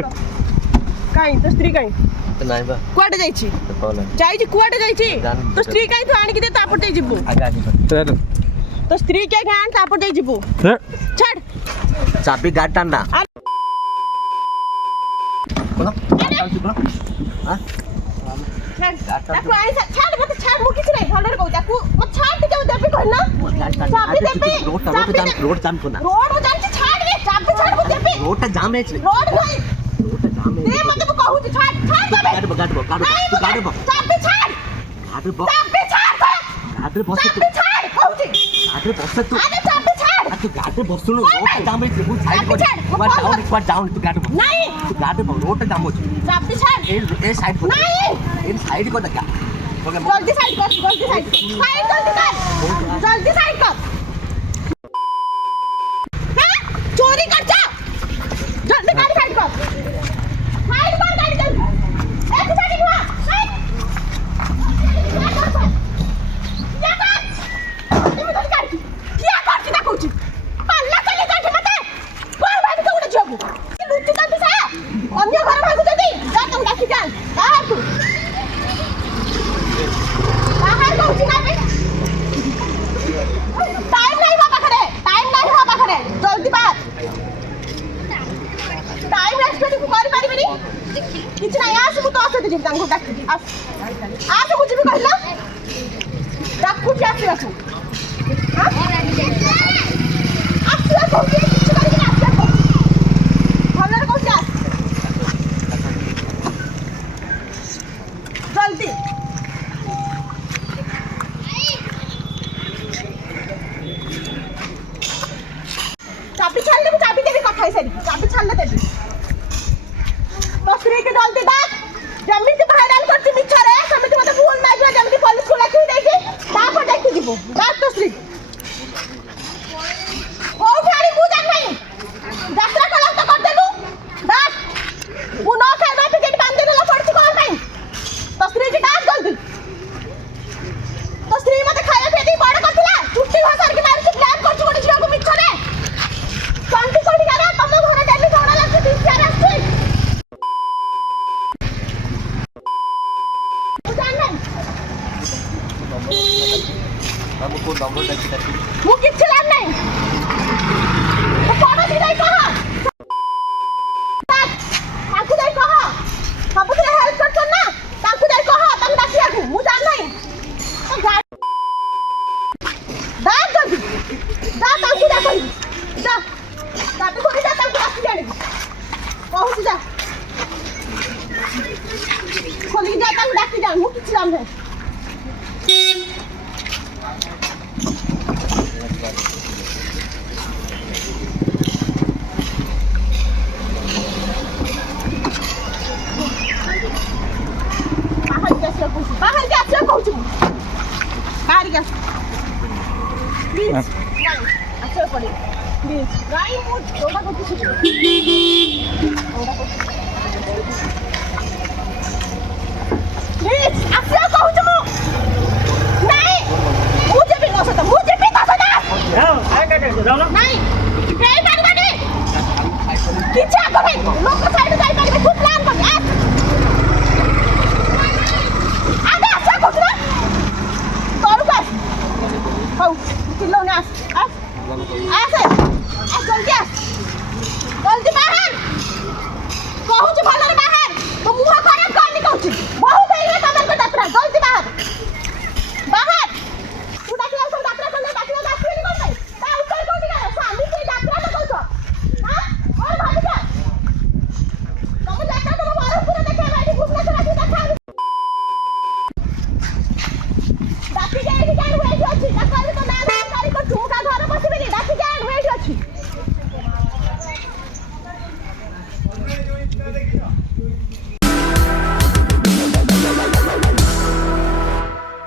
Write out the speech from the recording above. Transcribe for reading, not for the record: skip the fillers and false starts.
काई तो स्त्री काई नाही बा कुआडे जाईची कोण जाईची कुआडे जाईची तो स्त्री काई तू आणी की दे तापट दे जिबू तो स्त्री काय घाण तापट दे जिबू छाड चाबी गाठ टांडा ताकू आई छाड मत छाड मु किछ नाही भलर कहू ताकू मत छाड टिके देबी कहना चाबी देबी रोड जाम कोना रोड जाम छाड रे चाबी छाड मु देबी रोड जाम है रोड नहीं दे मत को कहू छाड छाड देबे गाड़ चाबी छाड चाबी छाड गाड़ बस चाबी छाड कहू गाड़ बस तू अरे चाबी छाड तू गाड़ बस नु रोड जाम है तू साइड को डाउन तू गाड़ नहीं तू गाड़ रोड जाम हो चाबी छाड ए साइड को नहीं इन साइड को लगा जल्दी साइड कर जल्दी साइड कर हां चोरी कर जा जल्दी गाड़ी साइड कर गाड़ी चल एक साइड हुआ साइड या कर तुम तो गाड़ी क्या करती ना कुछ पल्ला चले जाके मते कोई बात तो उड़े जोगु लुच्ची का पिसा अन्य घर भागु जदी जा तुम डाकी जा बाहर तू बाहर कहूची ना बे टाइम नहीं हुआ पाखरे जल्दी बात टाइम रेस्पेक्ट को करि पारिबेनी किछ नाही आस मु तो आसे जिम तांगो डाकी आस मु जिबी कहला डाकू क्या आसी हां आसी कहू किछ करि ना आसी भलर कहू जा जल्दी चाबी छाड़ले चाबी देबी कथा है चाबी छाड़ले देबी तो स्त्री के जल्दी डाक जमीती भाइराल करती मिछ रे समिति मते भूल ना जो जमीती पुलिस को लाखी देगी तापर देखि जीवो डाक तो स्त्री ओ गाड़ी बुझा नहीं यात्रा कला तो कर देलु डाक वो न खाए ना टिकट बांध देला पड़ती कोन नहीं तो स्त्री की डाक जल्दी तो स्त्री मते खाया फेदी बड़ करथिला टुट्टी भाषा के मारी से ब्लैक करछु गोटे झियो को मिछ रे शांति कोठी करा तुम घरे डेली झगड़ा लागছে 30 चार আসছে जान नहीं हमको नंबर देखि मु किछ लान नहीं तो कोन दी नहीं कहा ताकू दे कहा सब के हेल्प करछन ना ताकू दे कहा ताकू डाकिया को मु जान नहीं तो गाड़ी दाद जल्दी दा ताकू दे कही जा ताकू को जा ताकू डाकी जाने पहुंच जा खोली जा ताकू डाकी जा मु किछ लान नहीं